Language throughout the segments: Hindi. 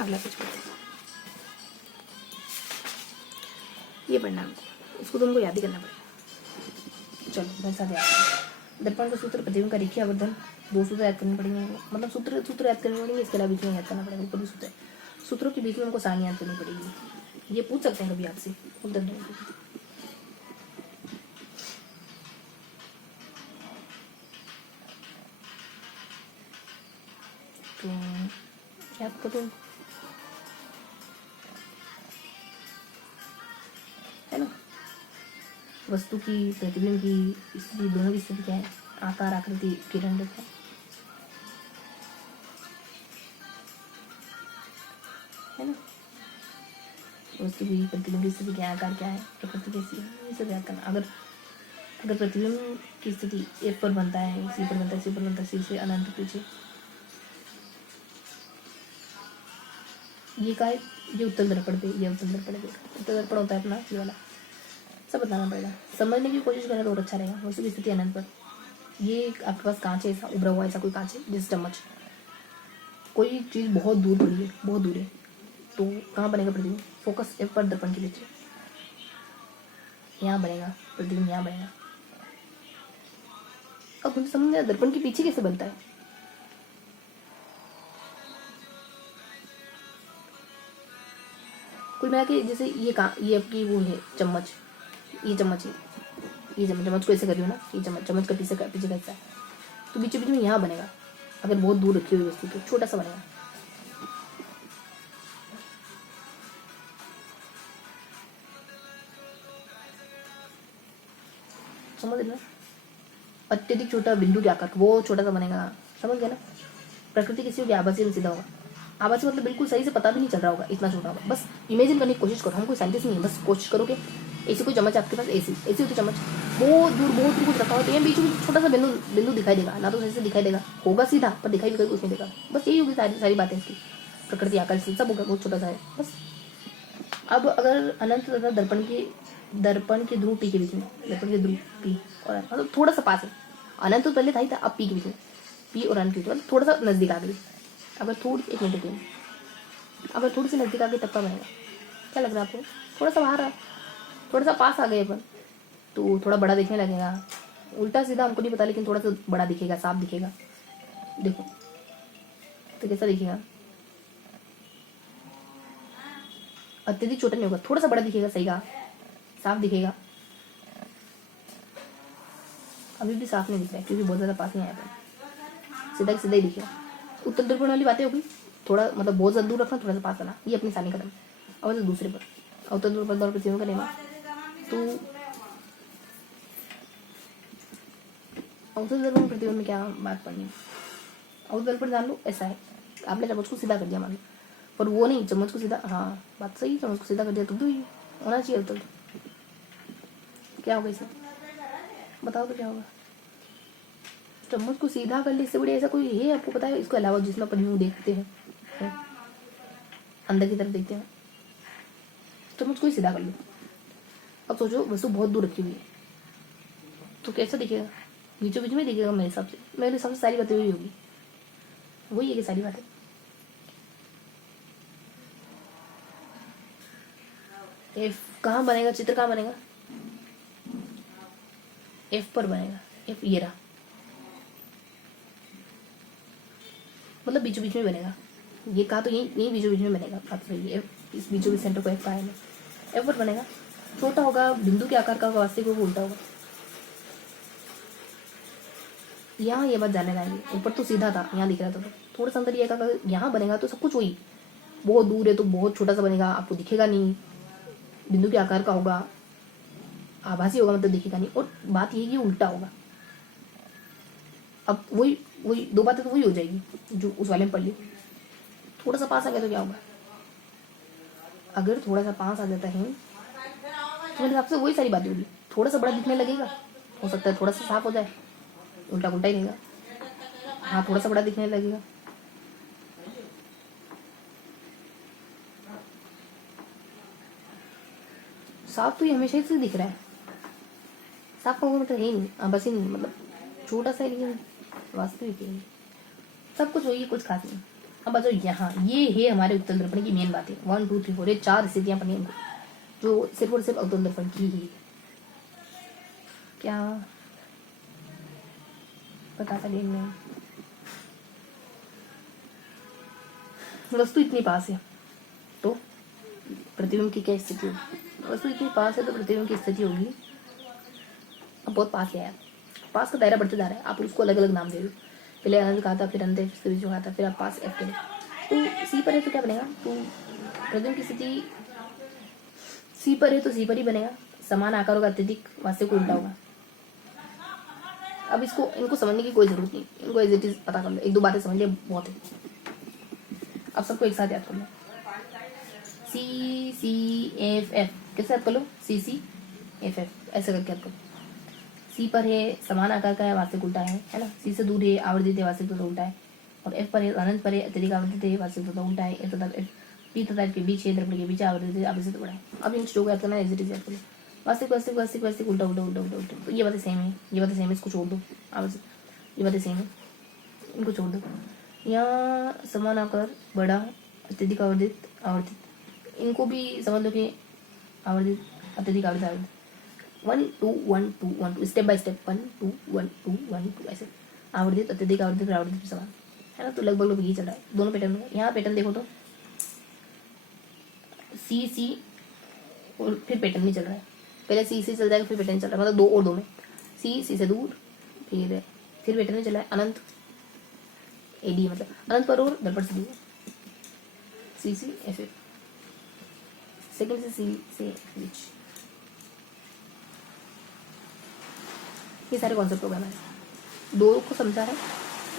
अगला पेज पढ़ते हैं। ये पढ़ना हमको, इसको तुमको याद ही करना पड़ेगा। चलो मेरे साथ याद करो। दर्पण का सूत्र, प्रतिबिंब का रेखीय आवर्धन, 2 सूत्र याद करने पड़ेंगे हमको। मतलब सूत्र याद करने पड़ेंगे, इसके अलावा बीच में याद करना पड़ेगा। ऊपर भी सूत्र है, सूत्रों के बीच में हमको सारणी याद करनी पड़ेगी। ये पूछ सकते हैं कभी आपसे, उत्तर देने के लिए। तो याद करो, है ना। वस्तु की, प्रतिबिंब की स्थिति, दोनों की स्थिति क्या है? आकार, आकृति, किरण रेखा, है ना। वस्तु की, प्रतिबिंब की स्थिति क्या है, आकार क्या है, प्रकृति कैसी है, ये सब याद करना। अगर प्रतिबिंब की स्थिति F पर बनता है, C पर बनता है, C पर बनता है, C से अनंत पीछे, ये का है, ये उत्तल दर्पण पे, ये उत्तल दर्पण पे। उत्तल दर्पण होता है अपना ये वाला, सब बताना पड़ेगा। समझने की कोशिश करें तो और अच्छा रहेगा। वस्तु की स्थिति अनंत पर, ये आपके पास कांच है, ऐसा उभरा हुआ ऐसा कोई कांच है, जैसे चम्मच। कोई चीज़ बहुत दूर पड़ी है, बहुत दूर है, तो कहाँ बनेगा प्रतिबिंब? फोकस F पर दर्पण के नीचे, यहाँ बनेगा प्रतिबिंब, यहाँ बनेगा। अब मुझे समझ नहीं, दर्पण के पीछे कैसे बनता है? कुल मिला के जैसे ये आपकी वो है चम्मच, ये चम्मच है, ये चम्मच को ऐसे करियो ना, ये चम्मच का पीछे का हिस्सा है, तो बीच बीच में यहाँ बनेगा। अगर बहुत दूर रखी हुई वस्तु तो छोटा सा बनेगा। समझ ना। अत्यधिक छोटा बिंदु के आकार का, वो छोटा सा बनेगा। समझ गया ना। प्रकृति किसी होगी, आभासी में सीधा होगा। आभासी मतलब बिल्कुल सही से पता भी नहीं चल रहा होगा, इतना छोटा होगा। बस इमेजिन करने की कोशिश करो, हम कोई साइंटिस्ट नहीं है, बस कोशिश करो कि ऐसी कोई चम्मच आपके पास, ऐसी होती चम्मच, बहुत दूर कुछ रखा हो, तो ये बीच में छोटा सा बिंदु दिखाई देगा ना, तो सही से दिखाई देगा, होगा सीधा पर दिखाई भी कभी कुछ नहीं देगा। बस यही होगी सारी बातें इसकी। प्रकृति, आकार से सब होगा, बहुत छोटा सा है बस। अब अगर अनंत तथा दर्पण के ध्रुव P के बीच में, दर्पण के ध्रुव P और मतलब थोड़ा सा पास है। अनंत तो पहले था ही था, अब P के बीच में, P और अनंत के बीच में थोड़ा सा नजदीक आ गई। अगर एक मिनट देखिए, अगर थोड़ी सी नजदीक आ गई तब का बनेगा? क्या लग रहा है आपको? थोड़ा सा बाहर, थोड़ा सा पास आ गए अपन, तो थोड़ा बड़ा दिखने लगेगा। उल्टा सीधा हमको नहीं पता, लेकिन थोड़ा सा बड़ा दिखेगा, साफ दिखेगा। देखो तो कैसा दिखेगा? अत्यधिक छोटा नहीं होगा, थोड़ा सा बड़ा दिखेगा, सही कहा, साफ दिखेगा। अभी भी साफ नहीं दिख रहा है क्योंकि बहुत ज्यादा पास नहीं आया अपन, सीधा ही दिखेगा। उत्तर दर्पण वाली बातें होगी, थोड़ा मतलब बहुत ज्यादा दूर रखना, थोड़ा सा पास आना, ये अपनी सानी कदम। और तो दूसरे पर उत्तर दर्पण दौर प्रतिबिंब का नियम, तो उत्तर दर्पण प्रतिबिंब में क्या बात पढ़नी है? उत्तर दर्पण जान लो, ऐसा है, आपने चम्मच को सीधा कर दिया मान लो, पर वो नहीं, चम्मच को सीधा, हाँ बात सही, चम्मच को सीधा कर दिया तो होना चाहिए उत्तर। क्या होगा इसे बताओ तो क्या होगा? चम्मच को सीधा कर ले, इससे बड़ी ऐसा कोई है आपको पता है इसके अलावा जिसमें अपन यूं देखते हैं, अंदर की तरफ देखते हैं? चम्मच को ही सीधा कर लो। अब सोचो वस्तु बहुत दूर रखी हुई है, तो कैसा दिखेगा? बीचों बीच में दिखेगा मेरे हिसाब से सारी बातें वही होगी, वही है कि सारी बातें। F कहाँ बनेगा? चित्र कहाँ बनेगा? F पर बनेगा। F ये रहा, मतलब बीचों बीच में बनेगा। ये कहा तो यही बीचों बीच में बनेगा, बात सही है। इस बीचों बीच सेंटर को F पाया है, F पर बनेगा। छोटा होगा, बिंदु के आकार का होगा, वास्तविक को उल्टा होगा। यहाँ ये बात जाने लाएंगे, ऊपर तो सीधा था, यहाँ दिख रहा था, तो थोड़ा सा अंदर ये अगर यहाँ बनेगा तो सब कुछ वही, बहुत दूर है तो बहुत छोटा सा बनेगा, आपको दिखेगा नहीं, बिंदु के आकार का होगा, आभासी होगा मतलब दिखेगा नहीं, और बात ये कि उल्टा होगा। अब वही दो बातें तो वही हो जाएगी जो उस वाले में पढ़ ली। थोड़ा सा पास आ गया तो क्या होगा? अगर थोड़ा सा पास आ जाता है तो मेरे हिसाब से वही सारी बातें होगी। थोड़ा सा बड़ा दिखने लगेगा, हो सकता है थोड़ा सा साफ हो जाए, उल्टा उल्टा ही रहेगा। हाँ थोड़ा सा बड़ा दिखने लगेगा, साफ तो ये हमेशा से दिख रहा है। साफ का मतलब है नहीं, बस ही नहीं, मतलब छोटा सा है लेकिन वास्तविक है, सब कुछ वही, कुछ खास नहीं। अब आ जाओ यहाँ, ये है हमारे उत्तल दर्पण की मेन बात है। 1 2 3 4 ये 4 स्थितियां पढ़नी हमको, जो सिर्फ और सिर्फ उत्तल दर्पण की ही। क्या पता था गेम में, वस्तु इतनी पास है तो प्रतिबिंब की क्या स्थिति होगी? वस्तु इतनी पास है तो प्रतिबिंब की स्थिति होगी, अब बहुत पास है यार, पास का दायरा बढ़ते जा रहा है, आप उसको अलग अलग नाम दे रहे हो। पहले अनंत कहा था, फिर अंत जो कहा था, फिर आप पास एफ के लिए। तो सी पर है तो क्या बनेगा? तो प्रतिबिंब की स्थिति सी पर है तो सी पर ही बनेगा, समान आकारों का अत्यधिक वास्तविक उल्टा होगा। अब इनको समझने की कोई जरूरत नहीं, इनको एज इट इज पता कर लो, एक दो बातें समझ लिया बहुत है। अब सबको एक साथ याद कर लो, सी सी एफ एफ कैसे याद कर लो? सी सी एफ एफ ऐसे करके याद करो। सी पर है समान आकार का है, वास्तविक उल्टा है ना। सी से दूर है आवर्धित है, वास्तविक तथा उल्टा है। और एफ पर है अनंत पर है, अत्यधिक आवर्धित है, वास्तविक तथा उल्टा है। एफ तथा एफ पी तथा एफ के बीच है, दर्पण के बीच आवर्धित है, आवर्धित से बड़ा है। अब इन चीजों को याद करना है, एज इट इज याद करो। वास्तविक वास्तविक वास्तविक वास्तविक उल्टा उल्टा उल्टा उल्टा उल्टा, तो ये बातें सेम है, ये बातें सेम है, इसको छोड़ दो। आवर्धित, ये बातें सेम है, इनको छोड़ दो। यहाँ समान आकार बड़ा, अत्यधिक आवर्धित आवर्धित, इनको भी समझ लो कि आवर्धित अत्यधिक आवर्धित आवर्धित 1 2 1 2 1 2 स्टेप बाय स्टेप 1 2 1 2 1 2 ऐसे आवर्धित अत्यधिक आवर्धित आवर्धित समान है ना। तो लगभग लोग यही चल रहा है दोनों पैटर्न में। यहाँ पैटर्न देखो तो सी सी और फिर पैटर्न नहीं चल रहा है, पहले सी सी चल जाएगा फिर पैटर्न चल रहा है, मतलब 2 और 2 में सी सी से दूर फिर पैटर्न नहीं चल रहा है। अनंत एडी मतलब अनंत पर और दर्पण से दूर, सी सी एफ एफ सेकंड से सी से बीच, ये सारे कॉन्सेप्ट हो गए हमारे। दो को समझा है,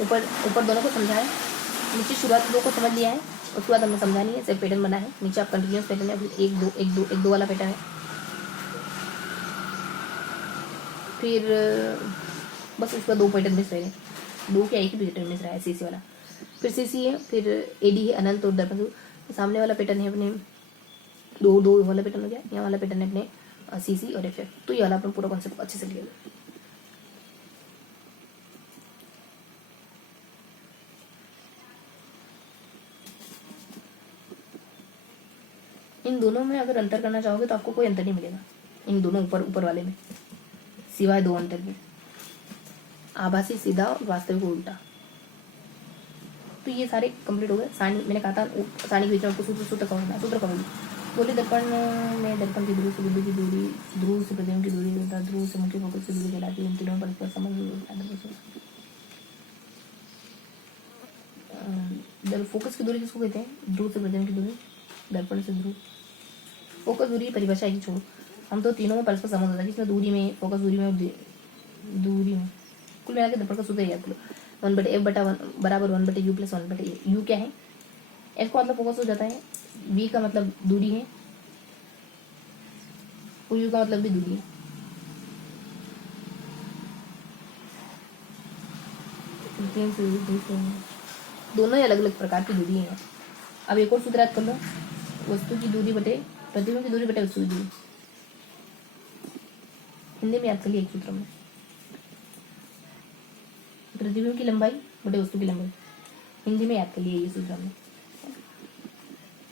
ऊपर ऊपर दोनों को समझा है, नीचे शुरुआत 2 को समझ लिया है, उसके बाद हमने समझा नहीं है, सिर्फ पैटर्न बना है। नीचे आप कंटिन्यूस पैटर्न है, फिर 1 2 1 2 1 2 वाला पैटर्न है, फिर बस उसका 2 पैटर्न मिस रहे हैं, 2 क्या एक ही पैटर्न मिस रहा है, सी सी वाला। फिर सी सी है, फिर एडी है अनंत और दर्पण। सामने वाला पैटर्न है अपने 2 2 वाला पैटर्न हो गया, यहाँ वाला पैटर्न है अपने सी सी और एफ एफ। तो ये वाला अपना पूरा कॉन्सेप्ट अच्छे से क्लियर है। इन दोनों में अगर अंतर करना चाहोगे तो आपको कोई अंतर नहीं मिलेगा, इन दोनों ऊपर वाले में, सिवाय 2 अंतर के, आभासी सीधा और वास्तविक उल्टा। तो ये सारे कंप्लीट हो गए। सारणी मैंने कहा था, सारणी के बीच में आपको सूत्र कहोगे गोली दर्पण में दर्पण की ध्रुव से बिंदु की दूरी, ध्रुव से प्रतिबिंब की दूरी तथा ध्रुव से मुख्य फोकस की दूरी कहलाती है। इन तीनों परस्पर संबंध। फोकस की दूरी किसको कहते हैं? ध्रुव से प्रतिबिंब की दूरी, दर्पण से ध्रुव। फोकस दूरी की परिभाषा है कि छोड़ो, हम तो तीनों में परस्पर संबंध होता है, किसमें दूरी में, फोकस दूरी में, दूरी में। कुल मिला के दर्पण का सूत्र याद करो, 1/f बराबर 1/u प्लस 1/a। u क्या है? f का मतलब फोकस हो जाता है, v का मतलब दूरी है, और u का मतलब भी दूरी है। दोनों ही अलग अलग प्रकार की दूरी है। अब एक और सूत्र याद कर लो, वस्तु की दूरी बटे प्रतिबिंब की दूरी बटे वस्तु की दूरी। हिंदी में याद कर लिया एक सूत्र में, प्रतिबिंब की लंबाई बटे वस्तु की लंबाई, हिंदी में याद कर लिए ये सूत्र हमने।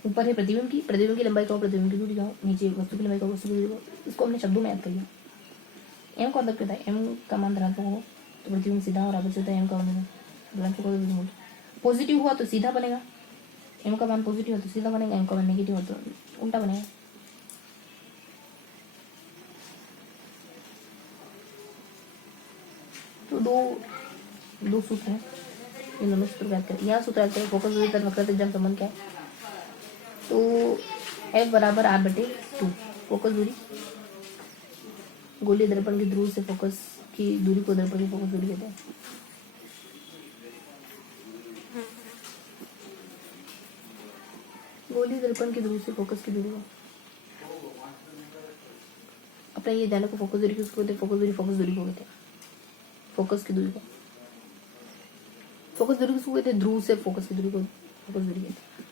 ऊपर है प्रतिबिंब की लंबाई का, प्रतिबिंब की दूरी का, नीचे वस्तु की लंबाई का, वस्तु की दूरी का। इसको हमने शब्दों में याद कर लिया। एम का मतलब क्या था? एम का मान धनात्मक हो तो प्रतिबिंब सीधा और आवर्त होता है, एम का मान धनात्मक पॉजिटिव हुआ तो सीधा बनेगा, एम का मान पॉजिटिव हो तो सीधा बनेगा, एम का मान नेगेटिव हो तो उल्टा बनेगा। तो दो सूत्र हैं, इन दोनों सूत्र याद करें। यहाँ सूत्र याद करें, फोकस दूरी तथा वक्रता जन संबंध क्या है? तो F बराबर R/2। फोकस दूरी, गोलीय दर्पण की ध्रुव से फोकस की दूरी को दर्पण की फोकस दूरी कहते हैं। गोलीय दर्पण की ध्रुव से फोकस की दूरी को अपना ये ध्यान को, फोकस दूरी किसको कहते हैं? फोकस दूरी को कहते हैं, फोकस की दूरी को। फोकस दूरी किसको कहते हैं? ध्रुव से फोकस की दूरी को फोकस दूरी कहते हैं।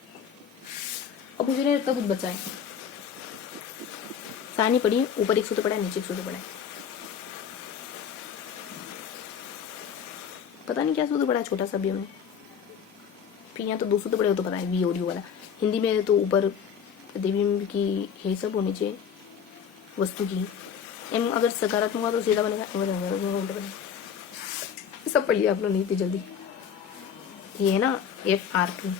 अब मुझे नहीं लगता कुछ बचा है। सारणी पढ़ी, ऊपर एक सूत्र पढ़ा है, नीचे एक सूत्र पढ़ा है, पता नहीं क्या सूत्र पढ़ा है, छोटा सा भी हमने। फिर यहाँ तो दो सूत्र बड़े हो तो पता है वी और यू वाला। हिंदी में तो ऊपर प्रतिबिंब की ये सब होनी चाहिए वस्तु की। एम अगर सकारात्मक हुआ तो सीधा बनेगा, एम अगर नकारात्मक हुआ तो उल्टा बनेगा। सब पढ़ लिया आप लोग, नहीं इतनी जल्दी। ये है ना FR2,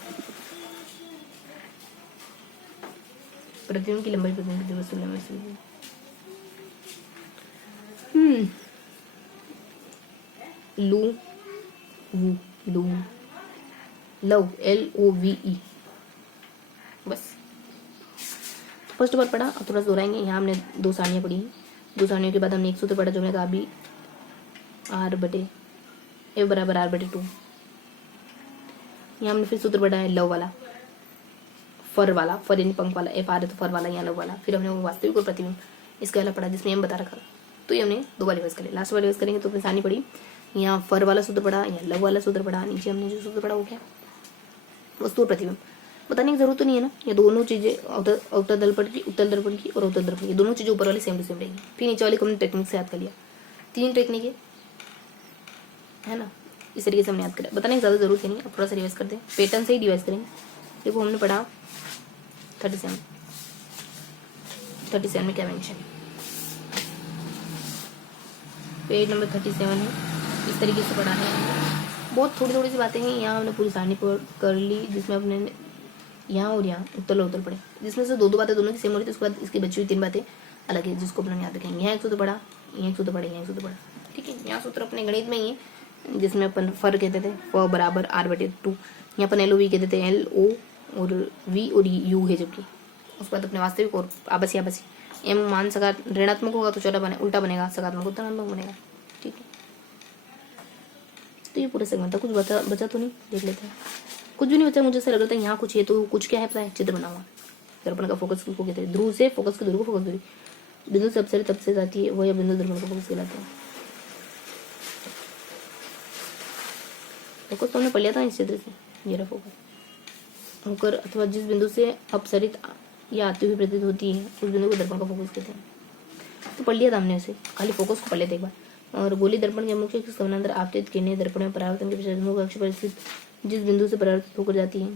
प्रतिबिंब की लंबाई, प्रतिबिंब की वस्तु लंबाई। लू वू लू लव LOVE। बस फर्स्ट बार पढ़ा, अब थोड़ा सा दोहराएंगे। यहाँ हमने 2 सारणियाँ पढ़ी, 2 सारणियों के बाद हमने एक सूत्र पढ़ा जो हमने कहा अभी R/A बराबर R/2। यहाँ हमने फिर सूत्र पढ़ा है लव वाला, फर वाला, फर यानी पंख वाला, FR है तो फर वाला, यहाँ लव वाला। फिर हमने वो वास्तविक और प्रतिबिंब इसका वाला पढ़ा जिसमें हम बता रखा, तो ये हमने 2 बार रिवाइज करें। लास्ट बार रिवाइज करेंगे तो अपनी सारणी पढ़ी, यहाँ फर वाला सूत्र पढ़ा, यहाँ लव वाला सूत्र पढ़ा, नीचे हमने जो सूत्र पढ़ा वो क्या वस्तु और प्रतिबिंब। बताने की जरूरत तो नहीं है ना, ये दोनों चीजें उत्तर दर्पण की, उत्तर दर्पण की और उत्तर दर्पण की, दोनों चीजें ऊपर वाली सेम टू सेम रहेंगी। फिर नीचे वाली को हमने टेक्निक से याद कर लिया, 3 टेक्निक है ना, इस तरीके से हमने याद करा। बताने की ज़्यादा जरूरत है नहीं, अब थोड़ा सा रिवाइज करते हैं, पैटर्न से ही रिवाइज करेंगे। देखो हमने पढ़ा 37 में क्या मेंशन है, पेज नंबर 37 है, इस तरीके से पढ़ा है। बहुत थोड़ी थोड़ी सी बातें हैं, यहाँ हमने पूरी सारणी कर ली जिसमें अपने यहाँ और यहाँ उत्तर पढ़े, जिसमें से 2 बातें दोनों की सेम हो रही थी। उसके बाद इसकी बची हुई 3 बातें अलग है जिसको अपने याद रखेंगे। यहाँ एक सूत्र पढ़ा, यहाँ एक सूत्र पढ़े, यहाँ एक सूत्र पढ़ा, ठीक है। यहाँ सूत्र अपने गणित में ही है जिसमें अपन फर कहते थे, फ बराबर R/2। यहाँ अपन LOV कहते थे, LO और V और U है जबकि। उसके बाद अपने वास्तविक और आभासी, एम मान ऋणात्मक होगा तो चौथा उल्टा बनेगा, सकारात्मक होता धनात्मक बनेगा, ठीक है। तो ये पूरा सेगमेंट था, कुछ बचा तो नहीं, देख लेते हैं। कुछ भी नहीं बचा, मुझे ऐसा लग रहा था यहाँ कुछ है तो कुछ क्या है पता है, चित्र बना हुआ। दर्पण का फोकस को कहते हैं, ध्रुव से फोकस के ध्रुव को फोकस दूरी, बिंदु से अपसरित तब से जाती है वह बिंदु दर्पण का फोकस कहलाते हैं। फोकस तो हमने पढ़ लिया था इस चित्र से, ये रहा फोकस होकर अथवा जिस बिंदु से अपसरित या आती हुई प्रतीत होती है उस बिंदु को दर्पण का फोकस कहते हैं। तो पढ़ लिया था हमने उसे, खाली फोकस को पढ़ लेते एक बार। और गोली दर्पण के मुख्य अक्ष समानांतर आपतित किरणें दर्पण में परावर्तन के पश्चात मुख्य अक्ष पर स्थित जिस बिंदु से परावर्तित होकर जाती है,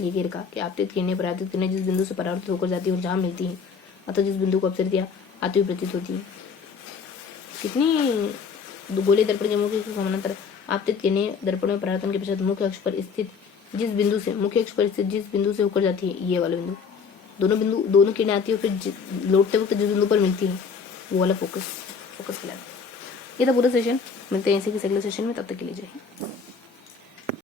ये गिर का कि आपतित किरणें परावर्तित किरणें जिस बिंदु से परावर्तित होकर जाती है और जहाँ मिलती है अतः जिस बिंदु को अपसरित या आती हुई प्रतीत होती है। कितनी गोली दर्पण के मुख्य अक्ष समानांतर आपतित किरणें दर्पण में परावर्तन के पश्चात मुख्य अक्ष पर स्थित जिस बिंदु से जिस बिंदु से होकर जाती है, ये वाला बिंदु, दोनों किरणें आती है और फिर लौटते वक्त जिस बिंदु पर मिलती है वो वाला फोकस कहलाता है। ये था पूरा सेशन, मिलते हैं ऐसे कि अगले सेशन में, तब तक के लिए जय हिंद।